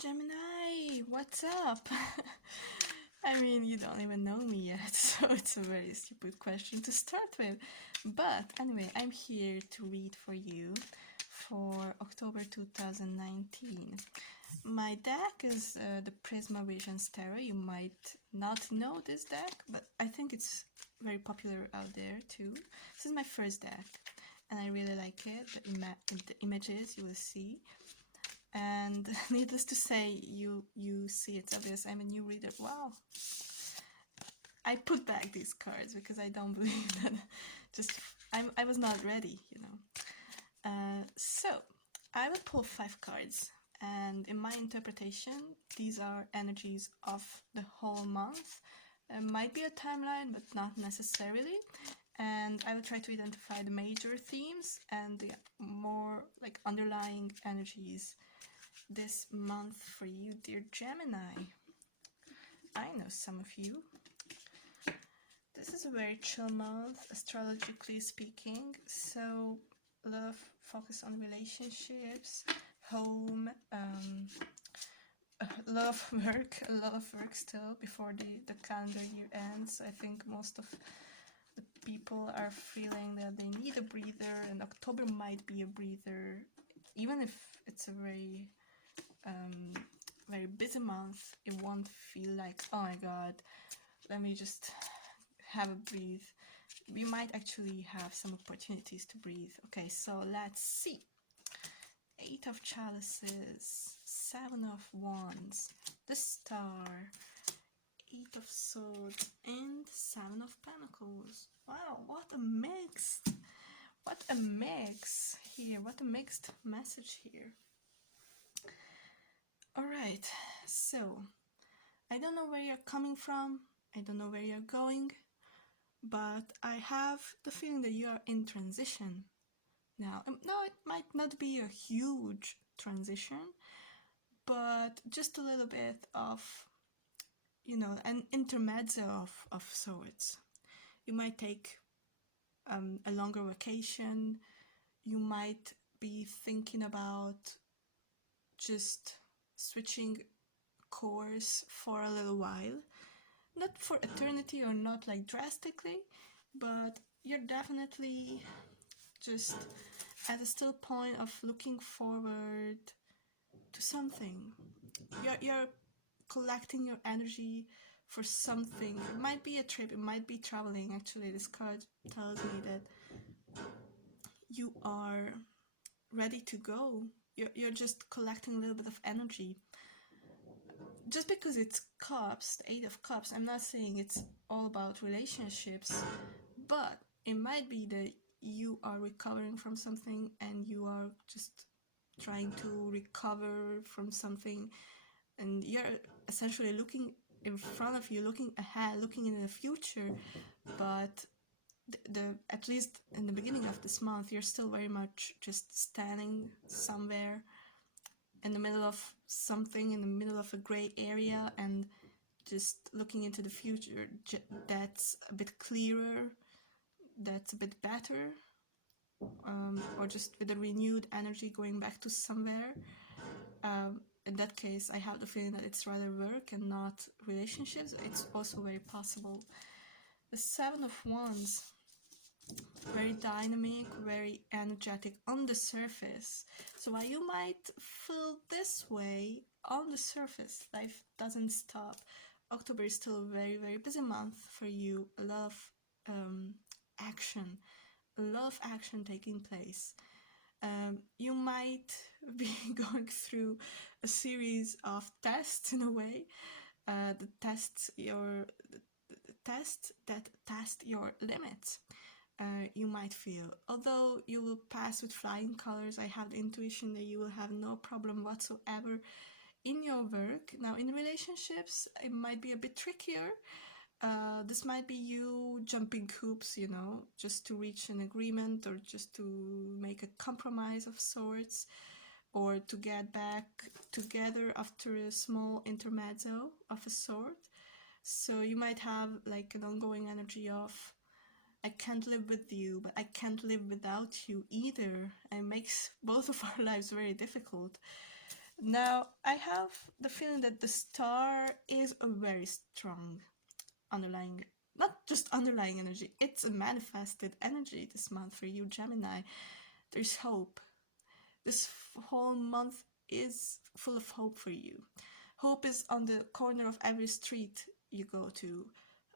Gemini, what's up? I mean, you don't even know me yet, so it's a very stupid question to start with. But anyway, I'm here to read for you for October 2019. My deck is the Prisma Visions Tarot. You might not know this deck, but I think it's very popular out there too. This is my first deck, and I really like it. The images you will see. And needless to say, you see it's obvious I'm a new reader. Wow. I put back these cards because I don't believe that I was not ready, you know. So I will pull 5 cards, and in my interpretation these are energies of the whole month. There might be a timeline, but not necessarily, and I will try to identify the major themes and the more like underlying energies this month for you, dear Gemini. I know some of you. This is a very chill month, astrologically speaking, so a lot of focus on relationships, home, a lot of work still before the calendar year ends. I think most of the people are feeling that they need a breather, and October might be a breather, even if it's a very busy month. It won't feel like, oh my god, let me just have a breathe. We might actually have some opportunities to breathe. Okay, so let's see. 8 of Chalices, 7 of Wands, the Star, 8 of Swords, and 7 of Pentacles. Wow, what a mix! What a mix here, what a mixed message here. Alright, so I don't know where you're coming from, I don't know where you're going, but I have the feeling that you are in transition now. Now it might not be a huge transition, but just a little bit of, you know, an intermezzo of sorts. You might take a longer vacation, you might be thinking about just switching course for a little while, not for eternity or not like drastically, but you're definitely just at a still point of looking forward to something. You're collecting your energy for something. It might be a trip, it might be traveling. Actually, this card tells me that you are ready to go. You're just collecting a little bit of energy. Just because it's cups, the 8 of cups, I'm not saying it's all about relationships, but it might be that you are recovering from something and you are just trying to recover from something, and you're essentially looking in front of you, looking ahead, looking in the future, but at least in the beginning of this month you're still very much just standing somewhere in the middle of something, in the middle of a gray area, and just looking into the future that's a bit clearer, that's a bit better, or just with a renewed energy going back to somewhere. In that case, I have the feeling that it's rather work and not relationships. It's also very possible. The 7 of Wands, very dynamic, very energetic on the surface. So while you might feel this way on the surface, life doesn't stop. October is still a very, very busy month for you. A lot of action taking place. You might be going through a series of tests in a way, the tests that test your limits. You might feel, although you will pass with flying colors, I have the intuition that you will have no problem whatsoever in your work. Now in relationships it might be a bit trickier. This might be you jumping hoops, you know, just to reach an agreement or just to make a compromise of sorts, or to get back together after a small intermezzo of a sort. So you might have like an ongoing energy of, I can't live with you, but I can't live without you either. And it makes both of our lives very difficult. Now, I have the feeling that the star is a very strong underlying, not just underlying energy, it's a manifested energy this month for you, Gemini. There's hope. This whole month is full of hope for you. Hope is on the corner of every street you go to.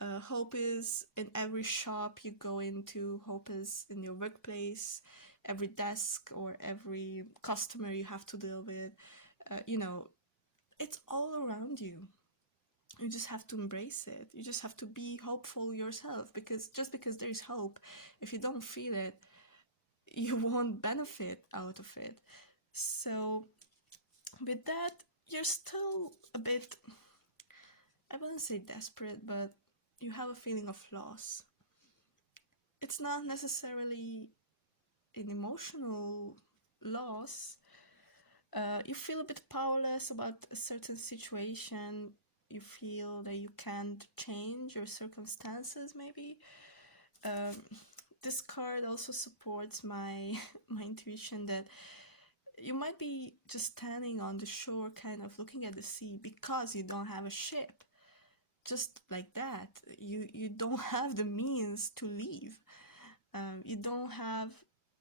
Hope is in every shop you go into. Hope is in your workplace, every desk or every customer you have to deal with. You know, it's all around you. You just have to embrace it. You just have to be hopeful yourself, because just because there is hope, if you don't feel it, you won't benefit out of it. So with that, you're still a bit, I wouldn't say desperate, but you have a feeling of loss. It's not necessarily an emotional loss. You feel a bit powerless about a certain situation. You feel that you can't change your circumstances, maybe. Um, this card also supports my my intuition that you might be just standing on the shore, kind of looking at the sea, because you don't have a ship. Just like that, you don't have the means to leave. You don't have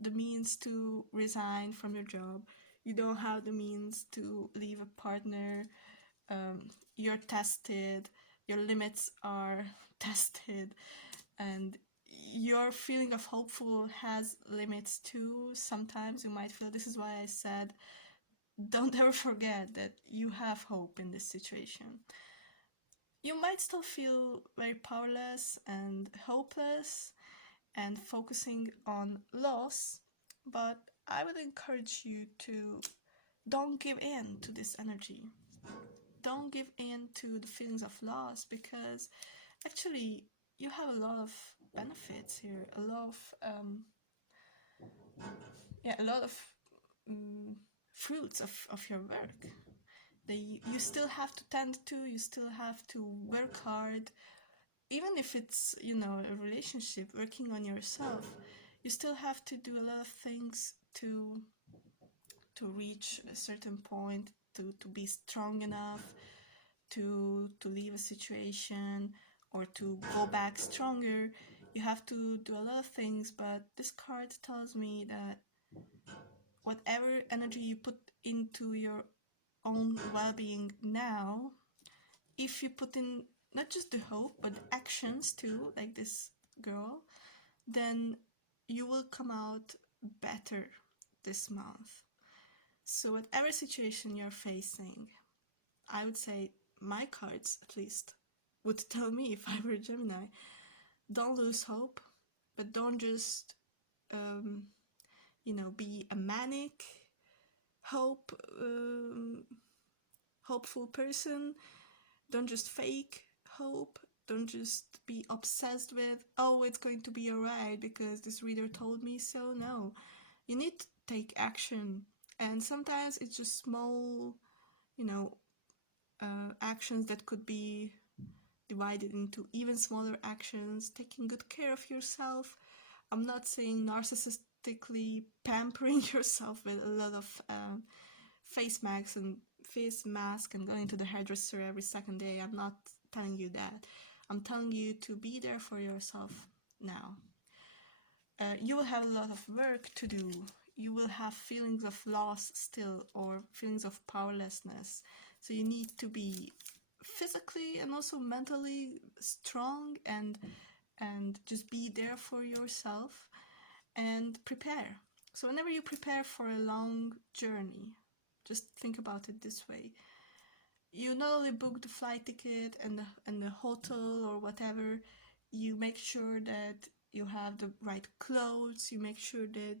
the means to resign from your job. You don't have the means to leave a partner. You're tested. Your limits are tested, and your feeling of hopeful has limits too. Sometimes you might feel, this is why I said, don't ever forget that you have hope in this situation. You might still feel very powerless and hopeless and focusing on loss, but I would encourage you to don't give in to this energy. Don't give in to the feelings of loss, because actually you have a lot of benefits here, a lot of a lot of fruits of your work. You still have to tend to, you still have to work hard, even if it's, a relationship, working on yourself. You still have to do a lot of things to reach a certain point, to be strong enough to leave a situation or to go back stronger. You have to do a lot of things, but this card tells me that whatever energy you put into your own well-being now, if you put in not just the hope but actions too, like this girl, then you will come out better this month. So whatever situation you're facing, I would say, my cards at least would tell me, if I were a Gemini, don't lose hope, but don't just be a manic hopeful person. Don't just fake hope. Don't just be obsessed with, oh, it's going to be alright because this reader told me so. No, you need to take action, and sometimes it's just small, actions that could be divided into even smaller actions. Taking good care of yourself. I'm not saying narcissistically pampering yourself with a lot of face mask and going to the hairdresser every second day. I'm not telling you that. I'm telling you to be there for yourself now. You will have a lot of work to do. You will have feelings of loss still, or feelings of powerlessness. So you need to be physically and also mentally strong, and just be there for yourself and prepare. So whenever you prepare for a long journey, just think about it this way. You not only book the flight ticket and the hotel or whatever, you make sure that you have the right clothes, you make sure that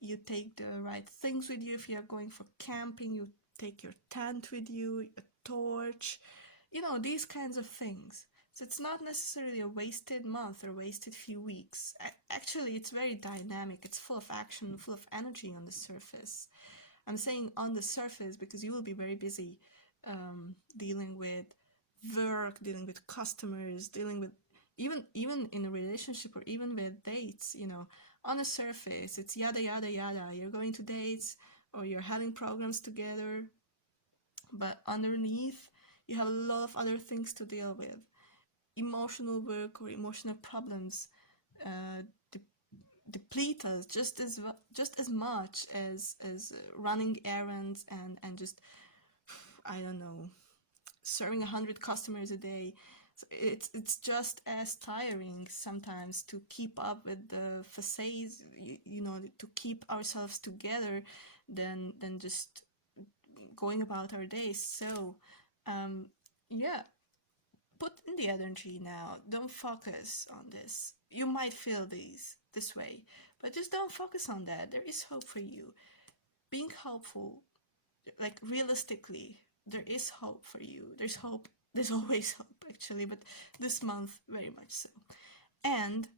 you take the right things with you. If you are going for camping, you take your tent with you, a torch, these kinds of things. So it's not necessarily a wasted month or wasted few weeks. Actually, it's very dynamic. It's full of action, full of energy on the surface. I'm saying on the surface because you will be very busy dealing with work, dealing with customers, dealing with even in a relationship or even with dates. On the surface, it's yada yada yada. You're going to dates or you're having programs together. but underneath you have a lot of other things to deal with. Emotional work or emotional problems de- deplete us just as much as running errands and just, I don't know, serving 100 customers a day. So it's just as tiring sometimes to keep up with the facades, you know, to keep ourselves together than just going about our days. So um, yeah, put in the energy now. Don't focus on this. You might feel this way, but just don't focus on that. There is hope for you. Being hopeful, like realistically, there is hope for you. There's hope. There's always hope, actually, but this month very much so. And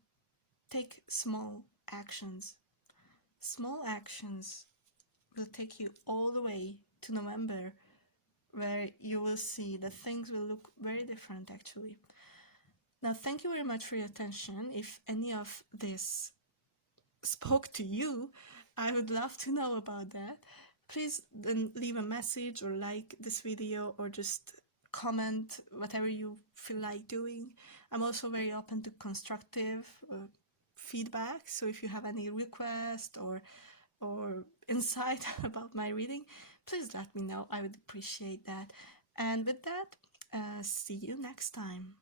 take small actions. Small actions will take you all the way to November, where you will see that things will look very different, actually. Now, thank you very much for your attention. If any of this spoke to you, I would love to know about that. Please then leave a message or like this video or just comment whatever you feel like doing. I'm also very open to constructive feedback, so if you have any request or insight about my reading, please let me know. I would appreciate that. And with that, see you next time.